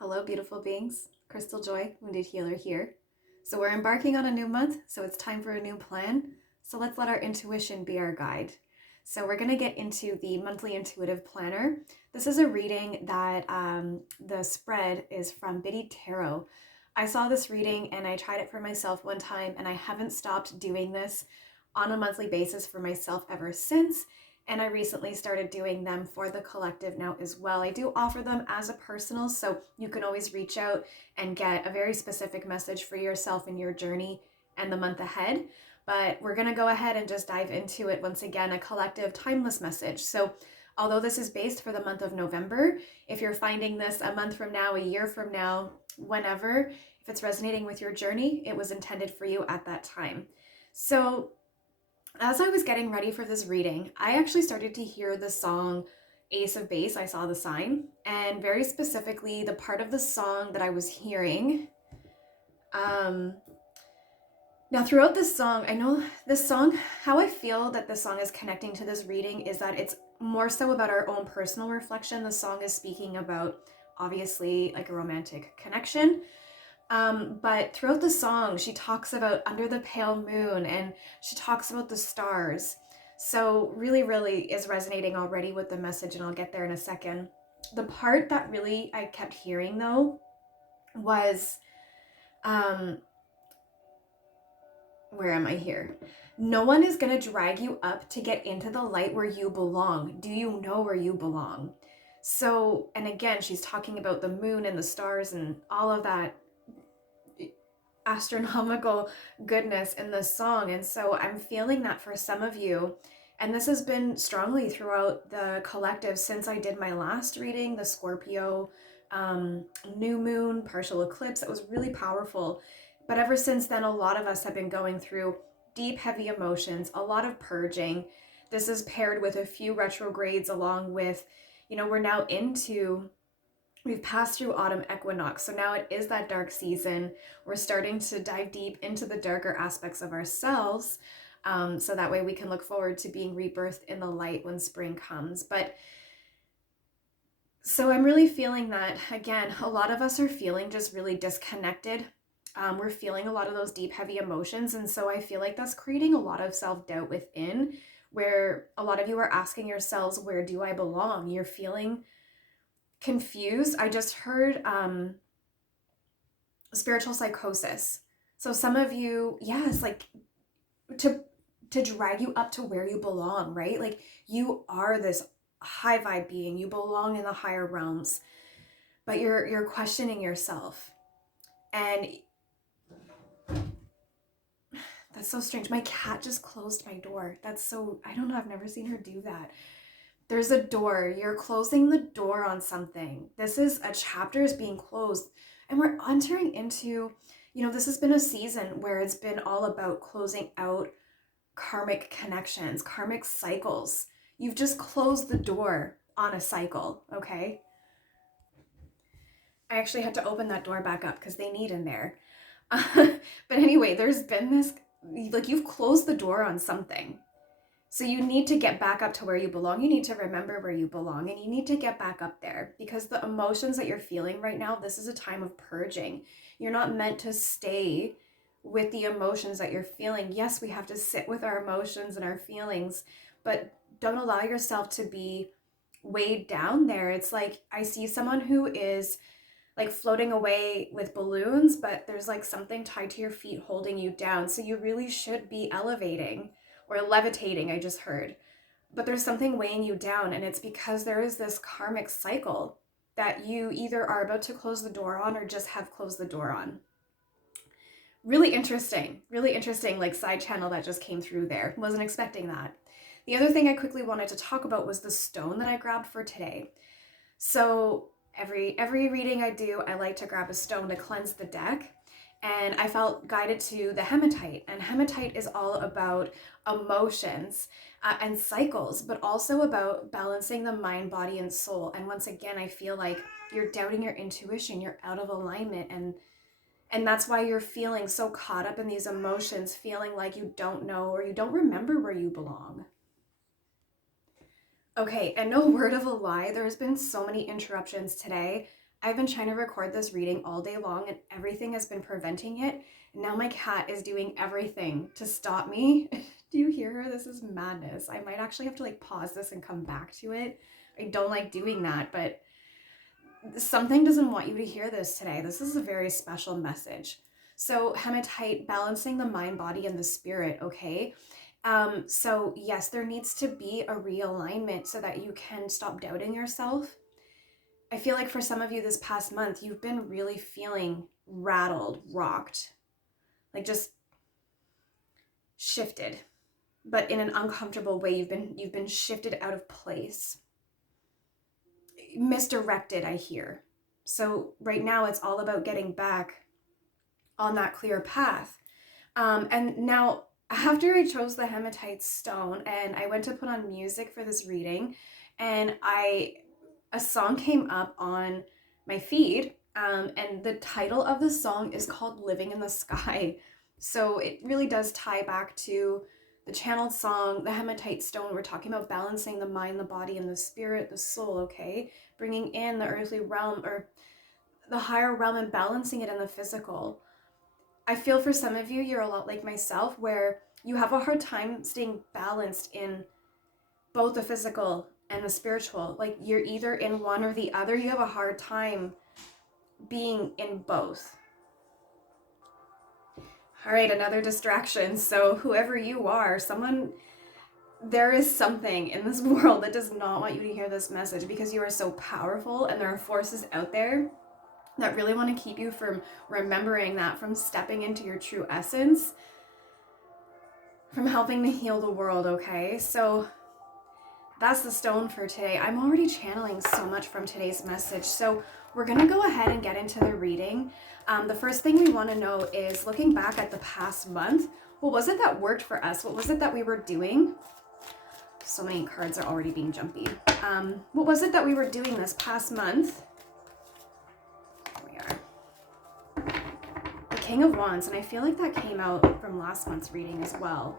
Hello, beautiful beings. Crystaljoy, Wounded Healer here. So we're embarking on a new month, so it's time for a new plan. So let's let our intuition be our guide. So we're going to get into the monthly intuitive planner. This is a reading that the spread is from Biddy Tarot. I saw this reading and I tried it for myself one time, and I haven't stopped doing this on a monthly basis for myself ever since. And I recently started doing them for the collective now as well. I do offer them as a personal, so you can always reach out and get a very specific message for yourself and your journey and the month ahead. But we're going to go ahead and just dive into it once again, a collective timeless message. So although this is based for the month of November, if you're finding this a month from now, a year from now, whenever, if it's resonating with your journey, it was intended for you at that time. So as I was getting ready for this reading, I actually started to hear the song Ace of Base, I Saw the Sign, and very specifically the part of the song that I was hearing. Now throughout this song, I know this song, how I feel that this song is connecting to this reading is that it's more so about our own personal reflection. The song is speaking about, obviously, like a romantic connection. But throughout the song, she talks about under the pale moon and she talks about the stars. So really, really is resonating already with the message, and I'll get there in a second. The part that really I kept hearing though was, where am I here? No one is going to drag you up to get into the light where you belong. Do you know where you belong? So, and again, she's talking about the moon and the stars and all of that astronomical goodness in this song. And so I'm feeling that for some of you, and this has been strongly throughout the collective since I did my last reading, the Scorpio new moon partial eclipse. That was really powerful. But ever since then, a lot of us have been going through deep, heavy emotions, a lot of purging. This is paired with a few retrogrades, along with, we're now we've passed through autumn equinox, so now it is that dark season. We're starting to dive deep into the darker aspects of ourselves, so that way we can look forward to being rebirthed in the light when spring comes. But so I'm really feeling that, again, a lot of us are feeling just really disconnected. We're feeling a lot of those deep, heavy emotions, and so I feel like that's creating a lot of self-doubt within, where a lot of you are asking yourselves, where do I belong? You're feeling confused. I just heard spiritual psychosis. So some of you, yes, like to drag you up to where you belong, right? Like you are this high vibe being, you belong in the higher realms, but you're questioning yourself. And that's so strange. My cat just closed my door. That's so, I don't know, I've never seen her do that. There's a door. You're closing the door on something. This is a chapter is being closed. And we're entering into, this has been a season where it's been all about closing out karmic connections, karmic cycles. You've just closed the door on a cycle, okay? I actually had to open that door back up because they need in there. But anyway, there's been this, like you've closed the door on something. So you need to get back up to where you belong. You need to remember where you belong, and you need to get back up there, because the emotions that you're feeling right now, this is a time of purging. You're not meant to stay with the emotions that you're feeling. Yes, we have to sit with our emotions and our feelings, but don't allow yourself to be weighed down there. It's like I see someone who is like floating away with balloons, but there's like something tied to your feet holding you down. So you really should be elevating or levitating, I just heard. But there's something weighing you down, and it's because there is this karmic cycle that you either are about to close the door on or just have closed the door on. Really interesting, like side channel that just came through there. Wasn't expecting that. The other thing I quickly wanted to talk about was the stone that I grabbed for today. So every reading I do, I like to grab a stone to cleanse the deck. And I felt guided to the hematite. And hematite is all about emotions and cycles, but also about balancing the mind, body, and soul. And once again, I feel like you're doubting your intuition, you're out of alignment. And that's why you're feeling so caught up in these emotions, feeling like you don't know or you don't remember where you belong. Okay, and no word of a lie, there's been so many interruptions today. I've been trying to record this reading all day long and everything has been preventing it. And now my cat is doing everything to stop me. Do you hear her? This is madness. I might actually have to like pause this and come back to it. I don't like doing that, but something doesn't want you to hear this today. This is a very special message. So hematite, balancing the mind, body, and the spirit, okay? So yes, there needs to be a realignment so that you can stop doubting yourself. I feel like for some of you this past month, you've been really feeling rattled, rocked, like just shifted, but in an uncomfortable way. You've been shifted out of place, misdirected, I hear. So right now it's all about getting back on that clear path. And now after I chose the hematite stone and I went to put on music for this reading, and a song came up on my feed, and the title of the song is called Living in the Sky. So it really does tie back to the channeled song, the hematite stone. We're talking about balancing the mind, the body, and the spirit, the soul, okay? Bringing in the earthly realm or the higher realm and balancing it in the physical. I feel for some of you, you're a lot like myself, where you have a hard time staying balanced in both the physical and the spiritual. Like you're either in one or the other. You have a hard time being in both. All right, another distraction. So whoever you are, there is something in this world that does not want you to hear this message, because you are so powerful and there are forces out there that really want to keep you from remembering that, from stepping into your true essence, from helping to heal the world, okay? So that's the stone for today. I'm already channeling so much from today's message. So we're going to go ahead and get into the reading. The first thing we want to know is, looking back at the past month, what was it that worked for us? What was it that we were doing? So many cards are already being jumpy. What was it that we were doing this past month? Here we are. The King of Wands, and I feel like that came out from last month's reading as well.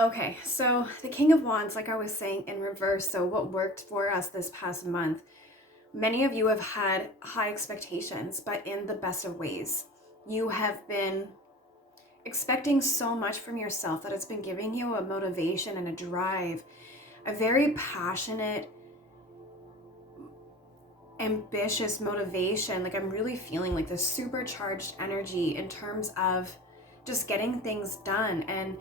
Okay, so the King of Wands, like I was saying, in reverse. So what worked for us this past month? Many of you have had high expectations, but in the best of ways. You have been expecting so much from yourself that it's been giving you a motivation and a drive, a very passionate, ambitious motivation. Like I'm really feeling like this supercharged energy in terms of just getting things done. And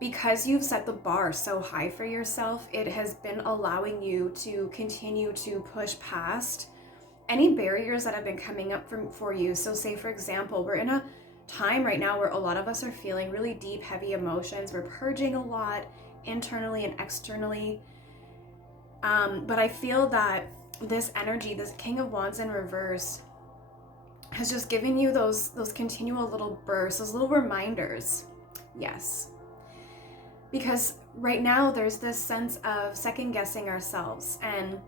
because you've set the bar so high for yourself, it has been allowing you to continue to push past any barriers that have been coming up for you. So say, for example, we're in a time right now where a lot of us are feeling really deep, heavy emotions. We're purging a lot internally and externally. But I feel that this energy, this King of Wands in reverse, has just given you those continual little bursts, those little reminders. Yes. Because right now there's this sense of second guessing ourselves and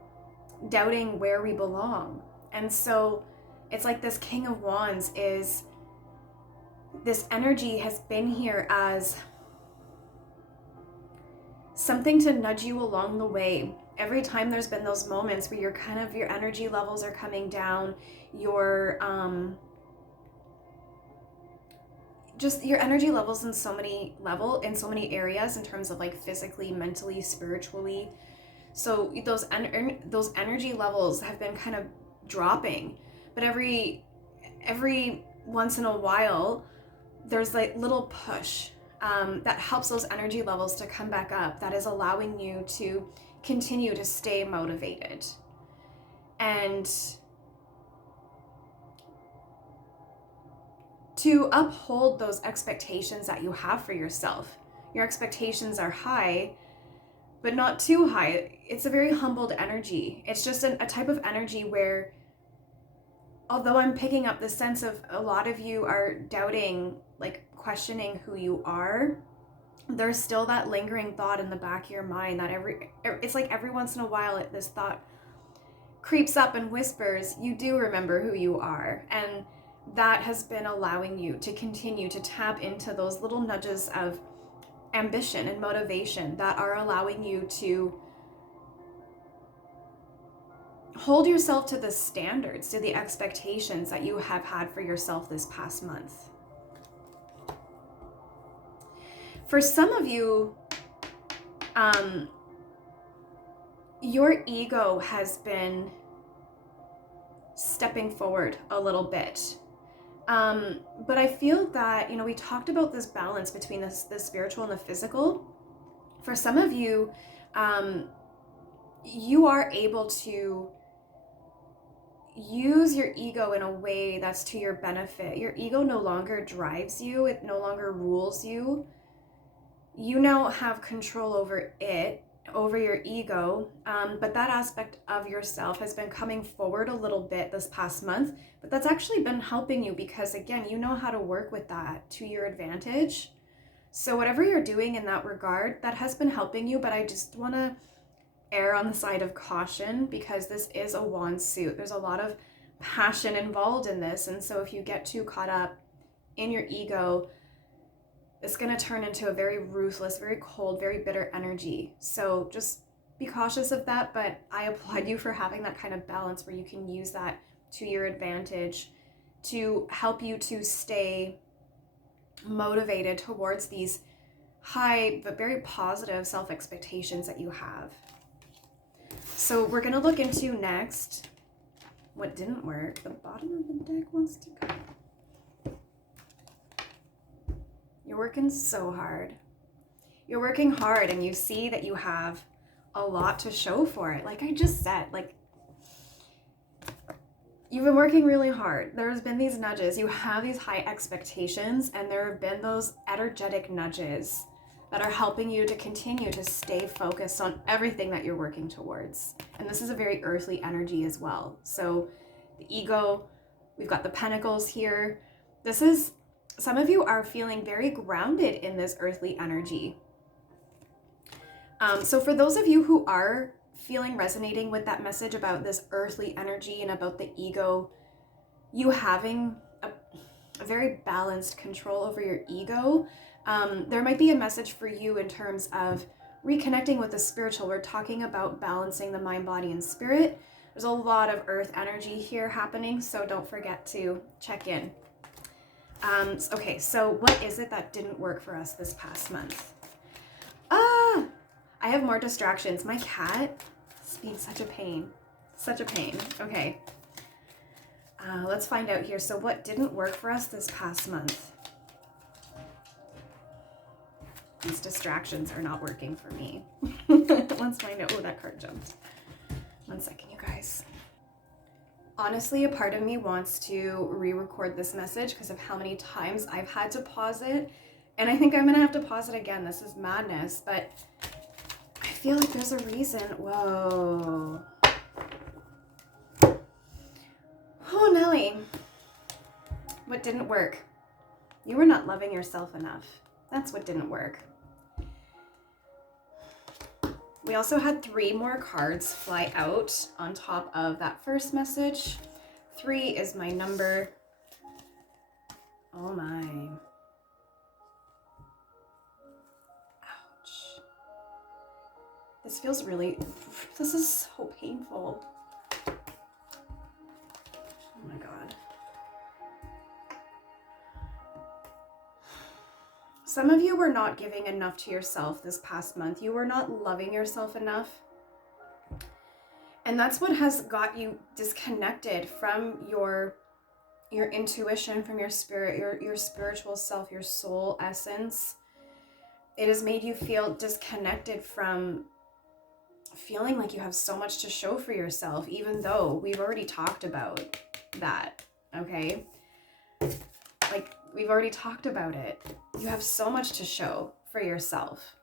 doubting where we belong. And so it's like this King of Wands is, this energy has been here as something to nudge you along the way. Every time there's been those moments where your energy levels are coming down, your energy levels in so many areas, in terms of like physically, mentally, spiritually. So those energy levels have been kind of dropping, but every once in a while there's like little push that helps those energy levels to come back up, that is allowing you to continue to stay motivated and to uphold those expectations that you have for yourself. Your expectations are high, but not too high. It's a very humbled energy. It's just a type of energy where, although I'm picking up the sense of a lot of you are doubting, like questioning who you are, there's still that lingering thought in the back of your mind that it's like every once in a while this thought creeps up and whispers, you do remember who you are. And that has been allowing you to continue to tap into those little nudges of ambition and motivation that are allowing you to hold yourself to the standards, to the expectations that you have had for yourself this past month. For some of you, your ego has been stepping forward a little bit. But I feel that, we talked about this balance between the spiritual and the physical. For some of you, you are able to use your ego in a way that's to your benefit. Your ego no longer drives you. It no longer rules you. You now have control over it, over your ego, but that aspect of yourself has been coming forward a little bit this past month, but that's actually been helping you because, again, you know how to work with that to your advantage. So whatever you're doing in that regard, that has been helping you, but I just want to err on the side of caution because this is a wand suit. There's a lot of passion involved in this, and so if you get too caught up in your ego, it's going to turn into a very ruthless, very cold, very bitter energy. So just be cautious of that, but I applaud you for having that kind of balance where you can use that to your advantage to help you to stay motivated towards these high but very positive self-expectations that you have. So we're going to look into next what didn't work. The bottom of the deck wants to go. You're working so hard. You're working hard and you see that you have a lot to show for it. Like I just said, you've been working really hard. There's been these nudges. You have these high expectations and there have been those energetic nudges that are helping you to continue to stay focused on everything that you're working towards. And this is a very earthly energy as well. So the ego, we've got the pentacles here. Some of you are feeling very grounded in this earthly energy. So for those of you who are resonating with that message about this earthly energy and about the ego, you having a very balanced control over your ego, there might be a message for you in terms of reconnecting with the spiritual. We're talking about balancing the mind, body, and spirit. There's a lot of earth energy here happening, so don't forget to check in. Okay, so what is it that didn't work for us this past month? I have more distractions. My cat is being such a pain. Such a pain. Okay. Let's find out here. So what didn't work for us this past month? These distractions are not working for me. Let's find out. Oh, that card jumped. 1 second, you guys. Honestly, a part of me wants to re-record this message because of how many times I've had to pause it. And I think I'm going to have to pause it again. This is madness, but I feel like there's a reason. Whoa. Oh, Nelly. What didn't work? You were not loving yourself enough. That's what didn't work. We also had 3 more cards fly out on top of that first message. 3 is my number. Oh my. Ouch. This is so painful. Oh my God. Some of you were not giving enough to yourself this past month. You were not loving yourself enough. And that's what has got you disconnected from your intuition, from your spirit, your spiritual self, your soul essence. It has made you feel disconnected from feeling like you have so much to show for yourself, even though we've already talked about that, okay? We've already talked about it. You have so much to show for yourself.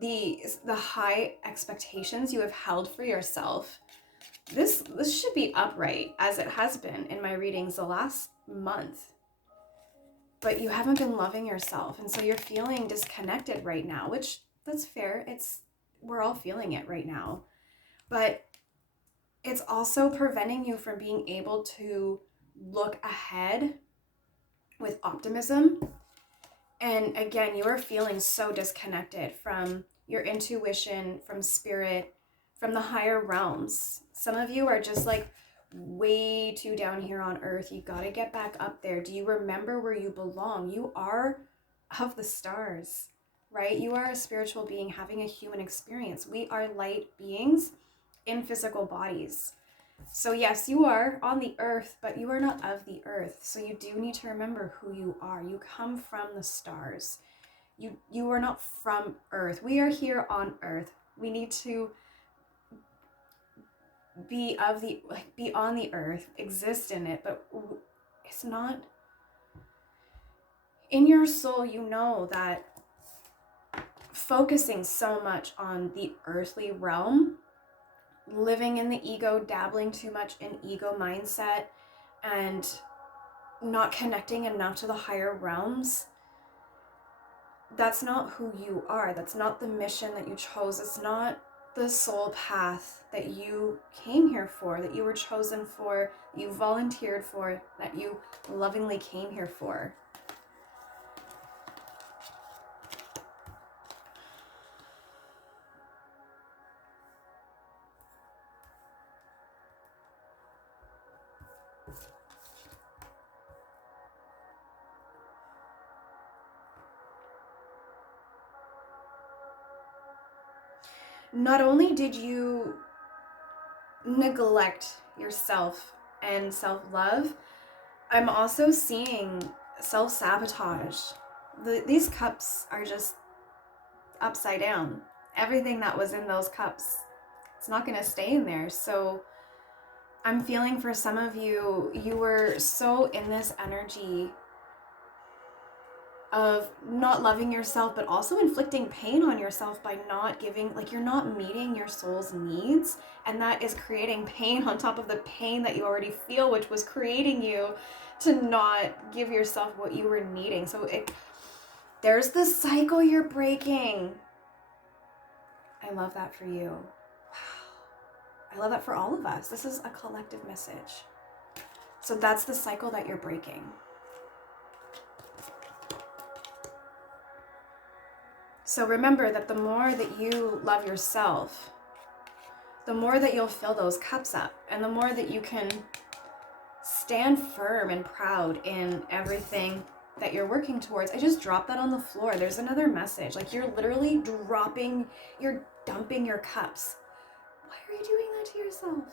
The high expectations you have held for yourself, this should be upright, as it has been in my readings the last month. but you haven't been loving yourself. And so you're feeling disconnected right now, which that's fair. We're all feeling it right now. But it's also preventing you from being able to look ahead with optimism. And again, you are feeling so disconnected from your intuition, from spirit, from the higher realms. Some of you are just like way too down here on earth. You got to get back up there. Do you remember where you belong? You are of the stars, right? You are a spiritual being having a human experience. We are light beings in physical bodies. So yes, you are on the earth, but you are not of the earth. So you do need to remember who you are. You come from the stars. You are not from earth. We are here on earth. We need to be on the earth, exist in it, but it's not in your soul. You know that focusing so much on the earthly realm, living in the ego, dabbling too much in ego mindset, and not connecting enough to the higher realms, that's not who you are. That's not the mission that you chose. It's not the soul path that you came here for, that you were chosen for, that you volunteered for, that you lovingly came here for. Not only did you neglect yourself and self-love, I'm also seeing self-sabotage. These cups are just upside down. Everything that was in those cups, it's not going to stay in there. So I'm feeling for some of you, you were so in this energy of not loving yourself, but also inflicting pain on yourself by not giving, like you're not meeting your soul's needs. And that is creating pain on top of the pain that you already feel, which was creating you to not give yourself what you were needing. So there's the cycle you're breaking. I love that for you. Wow. I love that for all of us. This is a collective message. So that's the cycle that you're breaking. So remember that the more that you love yourself, the more that you'll fill those cups up, and the more that you can stand firm and proud in everything that you're working towards. I just dropped that on the floor. There's another message. Like you're literally you're dumping your cups. Why are you doing that to yourself?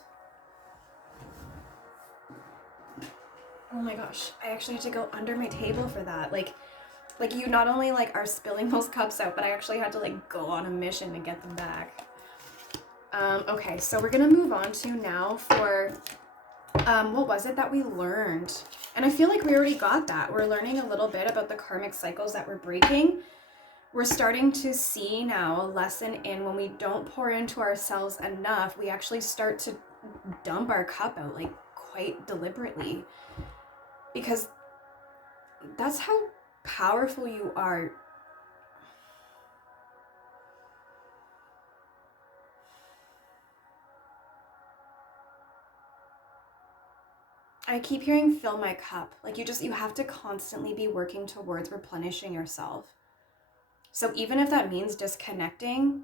Oh my gosh, I actually had to go under my table for that. Like you not only like are spilling those cups out, but I actually had to like go on a mission to get them back. Okay, so we're gonna move on to now for what was it that we learned? And I feel like we already got that. We're learning a little bit about the karmic cycles that we're breaking. We're starting to see now a lesson in when we don't pour into ourselves enough, we actually start to dump our cup out like quite deliberately. Because that's how powerful you are. I keep hearing fill my cup. Like you have to constantly be working towards replenishing yourself. So even if that means disconnecting,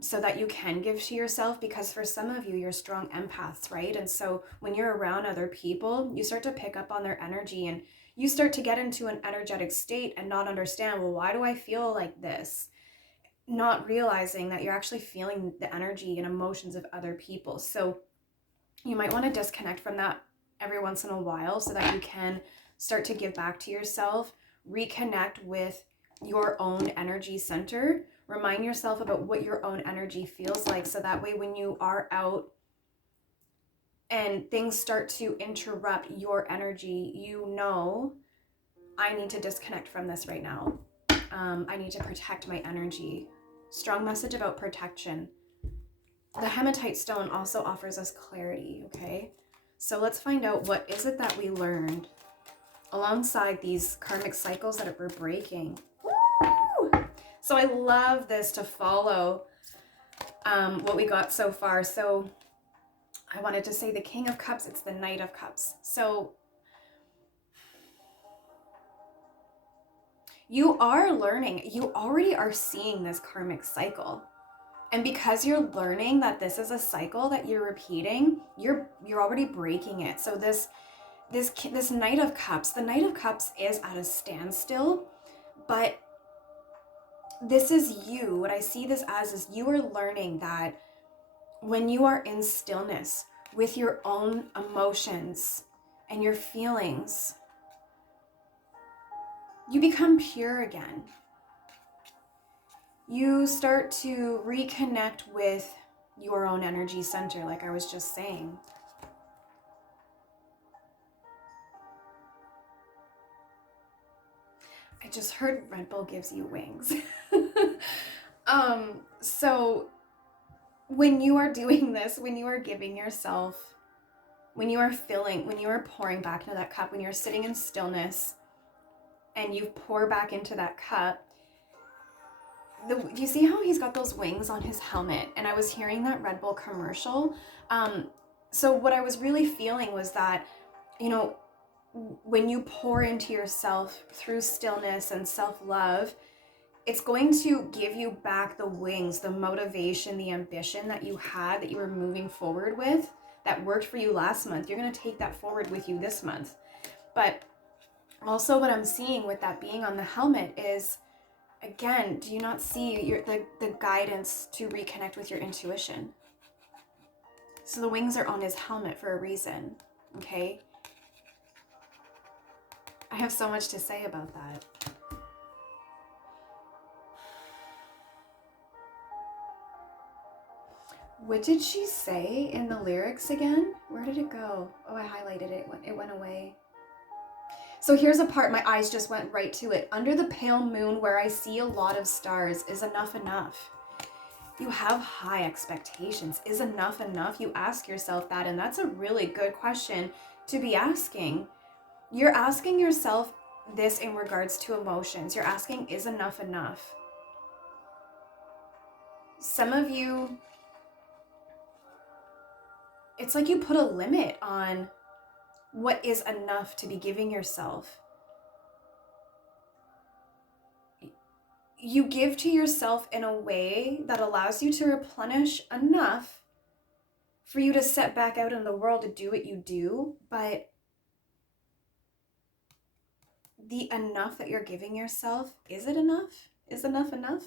so that you can give to yourself, because for some of you, you're strong empaths, right? And so when you're around other people, you start to pick up on their energy and you start to get into an energetic state and not understand, well, why do I feel like this? Not realizing that you're actually feeling the energy and emotions of other people. So you might want to disconnect from that every once in a while so that you can start to give back to yourself, reconnect with your own energy center, remind yourself about what your own energy feels like, so that way when you are out and things start to interrupt your energy, you know, I need to disconnect from this right now. I need to protect my energy. Strong message about protection. The hematite stone also offers us clarity, okay? So let's find out, what is it that we learned? alongside these karmic cycles that we're breaking. Woo! So I love this to follow what we got so far. So I wanted to say the King of Cups, it's the Knight of Cups. So you are learning, you already are seeing this karmic cycle. And because you're learning that this is a cycle that you're repeating, you're already breaking it. So this Knight of Cups, the Knight of Cups is at a standstill, but this is you. What I see this as is you are learning that when you are in stillness with your own emotions and your feelings, you become pure again. You start to reconnect with your own energy center, like I was just saying. I just heard Red Bull gives you wings. So when you are doing this, when you are giving yourself, when you are filling, when you are pouring back into that cup, when you're sitting in stillness and you pour back into that cup, do you see how he's got those wings on his helmet? And I was hearing that Red Bull commercial. So what I was really feeling was that, you know, when you pour into yourself through stillness and self-love, it's going to give you back the wings, the motivation, the ambition that you had, that you were moving forward with, that worked for you last month. You're going to take that forward with you this month. But also what I'm seeing with that being on the helmet is, again, do you not see the guidance to reconnect with your intuition? So the wings are on his helmet for a reason, okay? I have so much to say about that. What did she say in the lyrics again? Where did it go? Oh, I highlighted it. It went away. So here's a part, my eyes just went right to it. Under the pale moon where I see a lot of stars, is enough enough? You have high expectations. Is enough enough? You ask yourself that, and that's a really good question to be asking. You're asking yourself this in regards to emotions. You're asking, is enough enough? Some of you, it's like you put a limit on what is enough to be giving yourself. You give to yourself in a way that allows you to replenish enough for you to set back out in the world to do what you do, but the enough that you're giving yourself, is it enough? Is enough enough?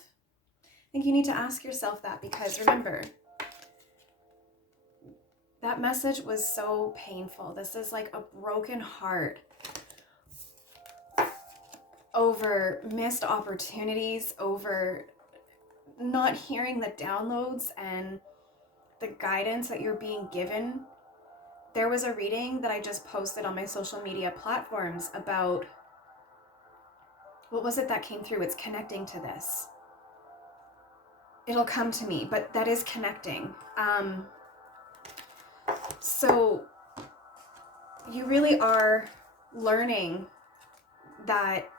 I think you need to ask yourself that, because remember, that message was so painful. This is like a broken heart over missed opportunities, over not hearing the downloads and the guidance that you're being given. There was a reading that I just posted on my social media platforms about, what was it that came through? It's connecting to this. It'll come to me, but that is connecting. So you really are learning that,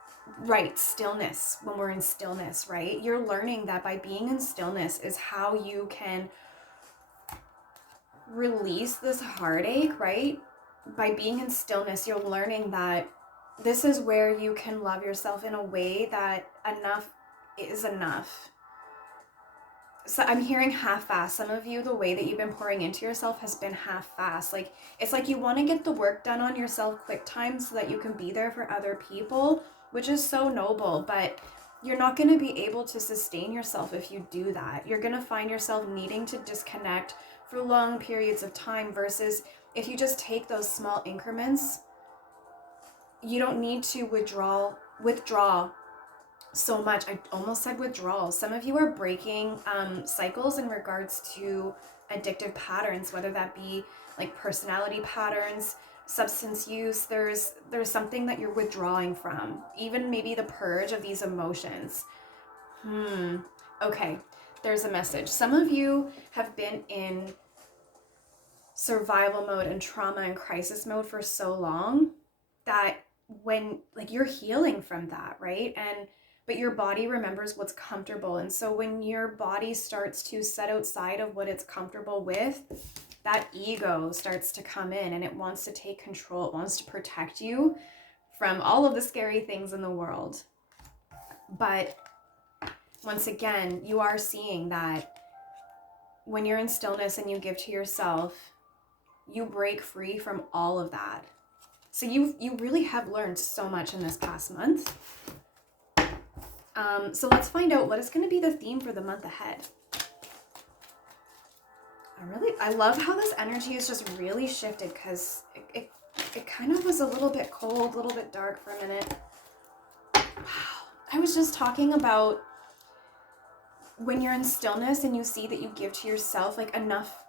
right, stillness, when we're in stillness, right? You're learning that by being in stillness is how you can release this heartache, right? By being in stillness, you're learning that this is where you can love yourself in a way that enough is enough. So I'm hearing half-assed. Some of you, the way that you've been pouring into yourself has been half-assed. Like, it's like you want to get the work done on yourself quick time so that you can be there for other people, which is so noble, but you're not going to be able to sustain yourself if you do that. You're going to find yourself needing to disconnect for long periods of time, versus if you just take those small increments, you don't need to withdraw so much. I almost said withdrawal. Some of you are breaking cycles in regards to addictive patterns, whether that be like personality patterns, substance use. There's something that you're withdrawing from, even maybe the purge of these emotions. Okay, there's a message. Some of you have been in survival mode and trauma and crisis mode for so long that when like you're healing from that, right? But your body remembers what's comfortable. And so when your body starts to set outside of what it's comfortable with, that ego starts to come in and it wants to take control. It wants to protect you from all of the scary things in the world. But once again, you are seeing that when you're in stillness and you give to yourself, you break free from all of that. So you really have learned so much in this past month. So let's find out what is going to be the theme for the month ahead. I love how this energy is just really shifted, because it kind of was a little bit cold, a little bit dark for a minute. Wow. I was just talking about when you're in stillness and you see that you give to yourself, like enough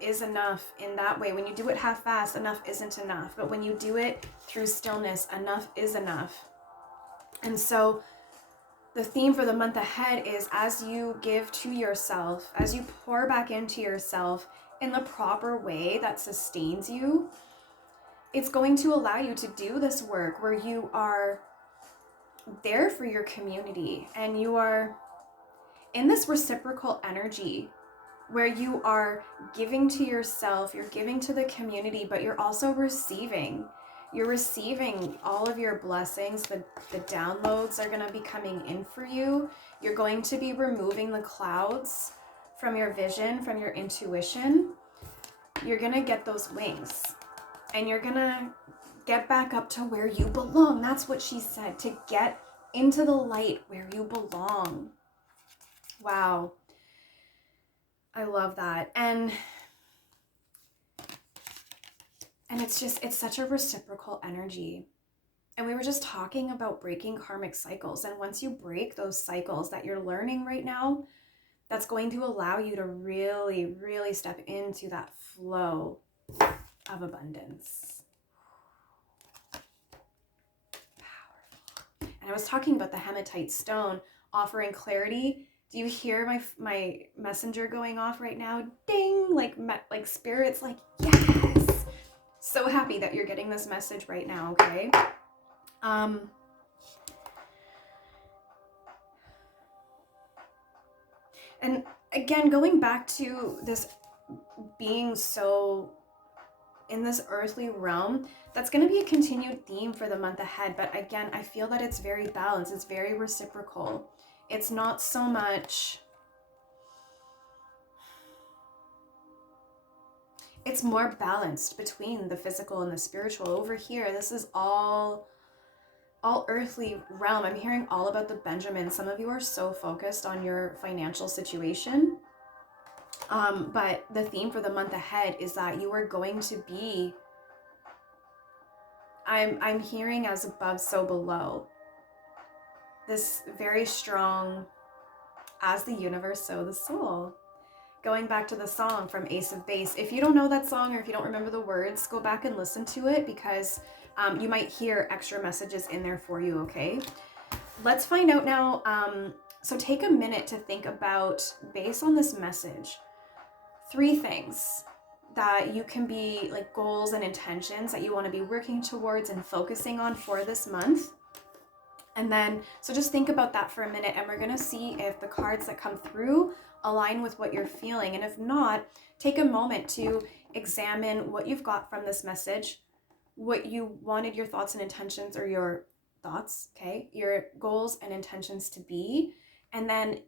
is enough in that way. When you do it half-assed, enough isn't enough. But when you do it through stillness, enough is enough. And so the theme for the month ahead is, as you give to yourself, as you pour back into yourself in the proper way that sustains you, it's going to allow you to do this work where you are there for your community and you are in this reciprocal energy where you are giving to yourself, you're giving to the community, but you're also receiving. You're receiving all of your blessings. The downloads are going to be coming in for you. You're going to be removing the clouds from your vision, from your intuition. You're going to get those wings and you're going to get back up to where you belong. That's what she said, to get into the light where you belong. Wow. I love that. And it's such a reciprocal energy. And we were just talking about breaking karmic cycles. And once you break those cycles that you're learning right now, that's going to allow you to really, really step into that flow of abundance. Powerful. And I was talking about the hematite stone offering clarity. Do you hear my messenger going off right now? Ding! Like spirits, like, yes! So happy that you're getting this message right now, okay? And again, going back to this being so in this earthly realm, that's going to be a continued theme for the month ahead. But again, I feel that it's very balanced. It's very reciprocal. It's not so much... It's more balanced between the physical and the spiritual. Over here, this is all earthly realm. I'm hearing all about the Benjamin. Some of you are so focused on your financial situation. But the theme for the month ahead is that you are going to be, I'm hearing as above, so below. This very strong, as the universe, so the soul. Going back to the song from Ace of Base. If you don't know that song, or if you don't remember the words, go back and listen to it, because you might hear extra messages in there for you, okay? Let's find out now. So take a minute to think about, based on this message, 3 things that you can be like goals and intentions that you want to be working towards and focusing on for this month. And then, so just think about that for a minute, and we're going to see if the cards that come through align with what you're feeling. And if not, take a moment to examine what you've got from this message, what you wanted your thoughts and intentions, or your thoughts, okay, your goals and intentions to be, and then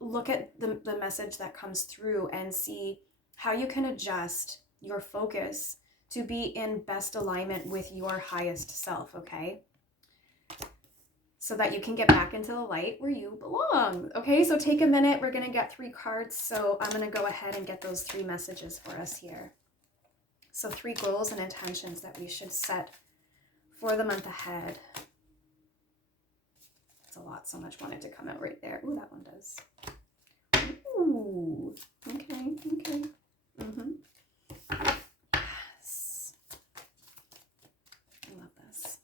look at the message that comes through and see how you can adjust your focus to be in best alignment with your highest self, okay? So that you can get back into the light where you belong. Okay, so take a minute. We're gonna get 3 cards. So I'm gonna go ahead and get those 3 messages for us here. So 3 goals and intentions that we should set for the month ahead. It's a lot, so much wanted to come out right there. Ooh, that one does. Ooh, okay. Yes. I love this.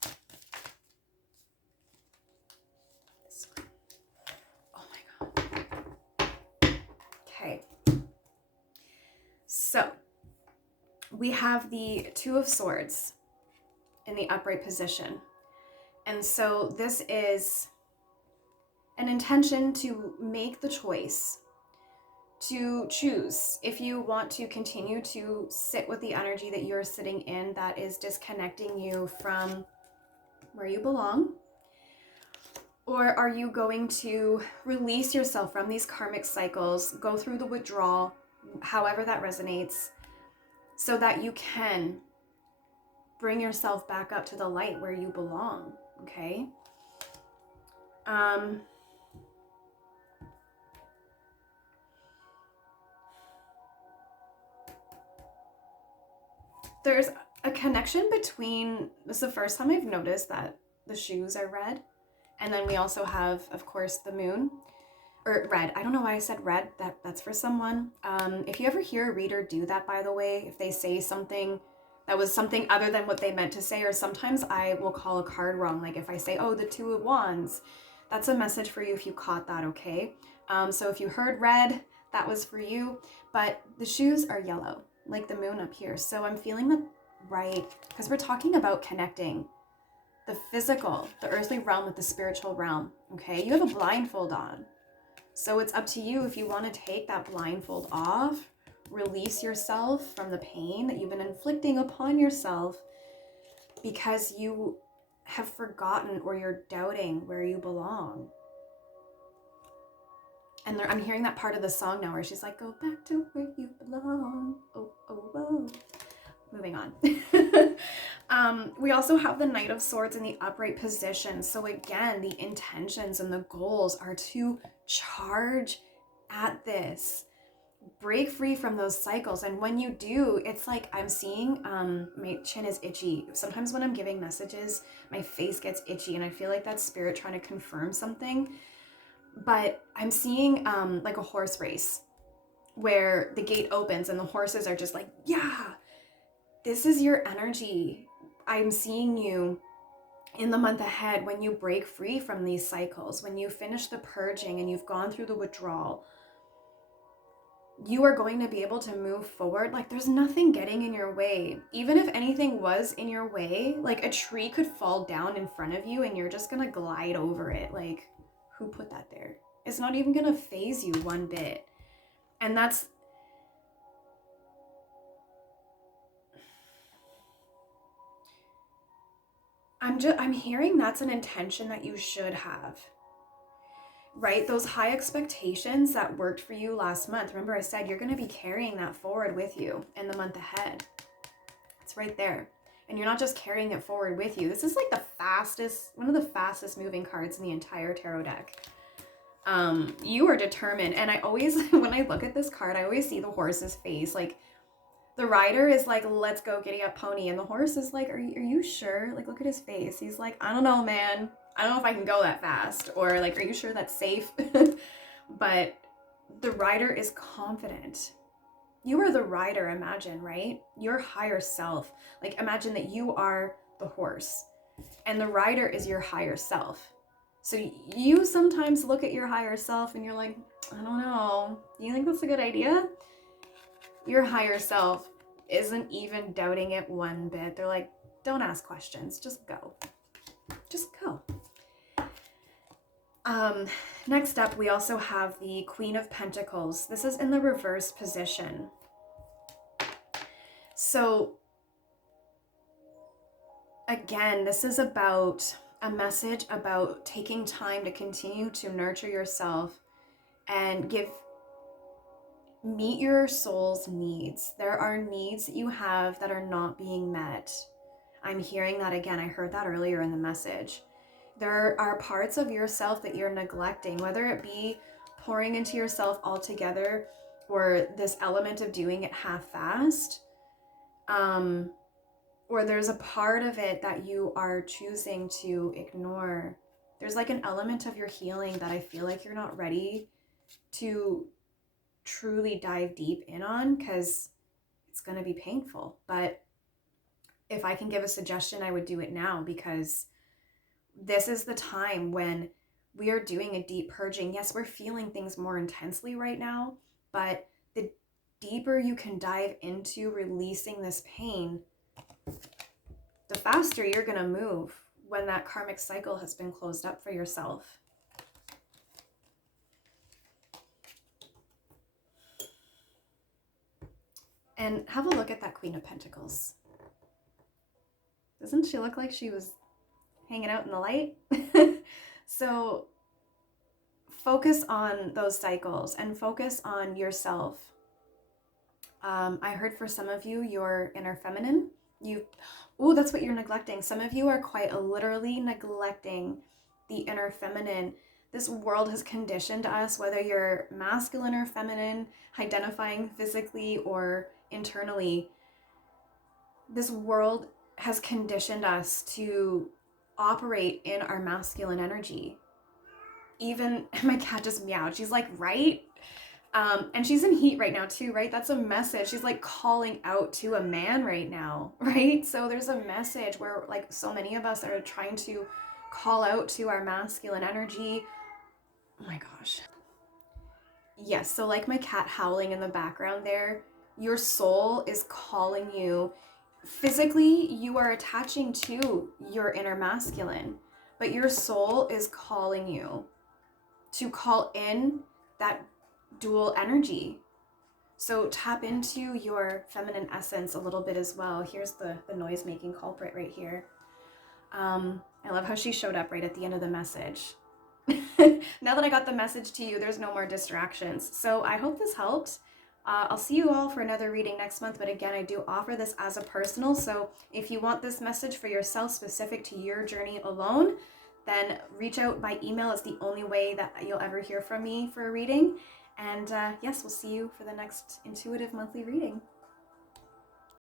Okay, so we have the 2 of Swords. in the upright position. And so this is an intention to make the choice, to choose if you want to continue to sit with the energy that you're sitting in that is disconnecting you from where you belong, or are you going to release yourself from these karmic cycles, go through the withdrawal, however that resonates, so that you can bring yourself back up to the light where you belong, okay? There's a connection between, this is the first time I've noticed that the shoes are red. And then we also have, of course, the moon, or red. I don't know why I said red, that's for someone. If you ever hear a reader do that, by the way, if they say something that was something other than what they meant to say, or sometimes I will call a card wrong. Like if I say, oh, the Two of Wands, that's a message for you if you caught that, okay? So if you heard red, that was for you. But the shoes are yellow, like the moon up here. So I'm feeling that, right, because we're talking about connecting the physical, the earthly realm with the spiritual realm, okay? You have a blindfold on. So it's up to you if you want to take that blindfold off, release yourself from the pain that you've been inflicting upon yourself because you have forgotten or you're doubting where you belong. And I'm hearing that part of the song now where she's like, go back to where you belong. Oh, oh, oh. Moving on. We also have the Knight of Swords in the upright position. So again, the intentions and the goals are to charge at this. Break free from those cycles. And when you do, it's like I'm seeing, my chin is itchy. Sometimes when I'm giving messages, my face gets itchy and I feel like that's spirit trying to confirm something. But I'm seeing like a horse race where the gate opens and the horses are just like, yeah, this is your energy. I'm seeing you in the month ahead when you break free from these cycles, when you finish the purging and you've gone through the withdrawal, you are going to be able to move forward. Like there's nothing getting in your way. Even if anything was in your way, like a tree could fall down in front of you and you're just going to glide over it. Like who put that there? It's not even going to faze you one bit. And that's, I'm hearing that's an intention that you should have, right? Those high expectations that worked for you last month. Remember I said you're going to be carrying that forward with you in the month ahead. It's right there. And you're not just carrying it forward with you. This is like one of the fastest moving cards in the entire tarot deck. You are determined. And I always, when I look at this card, I always see the horse's face. Like the rider is like, let's go giddy up pony. And the horse is like, are you sure? Like, look at his face. He's like, I don't know, man. I don't know if I can go that fast. Or like, are you sure that's safe? But the rider is confident. You are the rider, imagine, right? Your higher self. Like, imagine that you are the horse and the rider is your higher self. So you sometimes look at your higher self and you're like, I don't know. Do you think that's a good idea? Your higher self isn't even doubting it one bit. They're like, don't ask questions. Just go. Just go. Next up, we also have the Queen of Pentacles. This is in the reverse position. So again, this is about a message about taking time to continue to nurture yourself and meet your soul's needs. There are needs that you have that are not being met. I'm hearing that again. I heard that earlier in the message. There are parts of yourself that you're neglecting, whether it be pouring into yourself altogether or this element of doing it half-assed, or there's a part of it that you are choosing to ignore. There's like an element of your healing that I feel like you're not ready to truly dive deep in on because it's going to be painful. But if I can give a suggestion, I would do it now, because this is the time when we are doing a deep purging. Yes, we're feeling things more intensely right now, but the deeper you can dive into releasing this pain, the faster you're going to move when that karmic cycle has been closed up for yourself. And have a look at that Queen of Pentacles. Doesn't she look like she was hanging out in the light? So focus on those cycles and focus on yourself. I heard for some of you, your inner feminine. That's what you're neglecting. Some of you are quite literally neglecting the inner feminine. This world has conditioned us, whether you're masculine or feminine, identifying physically or internally. This world has conditioned us to operate in our masculine energy. Even my cat just meowed. She's like, right? And she's in heat right now too, right? That's a message. She's like calling out to a man right now, right? So there's a message where like so many of us are trying to call out to our masculine energy. Oh my gosh. Yes, so like my cat howling in the background there, your soul is calling you. Physically, you are attaching to your inner masculine, but your soul is calling you to call in that dual energy. So tap into your feminine essence a little bit as well. Here's the noise-making culprit right here. I love how she showed up right at the end of the message. Now that I got the message to you, there's no more distractions. So I hope this helped. I'll see you all for another reading next month. But again, I do offer this as a personal. So if you want this message for yourself, specific to your journey alone, then reach out by email. It's the only way that you'll ever hear from me for a reading. And yes, we'll see you for the next intuitive monthly reading.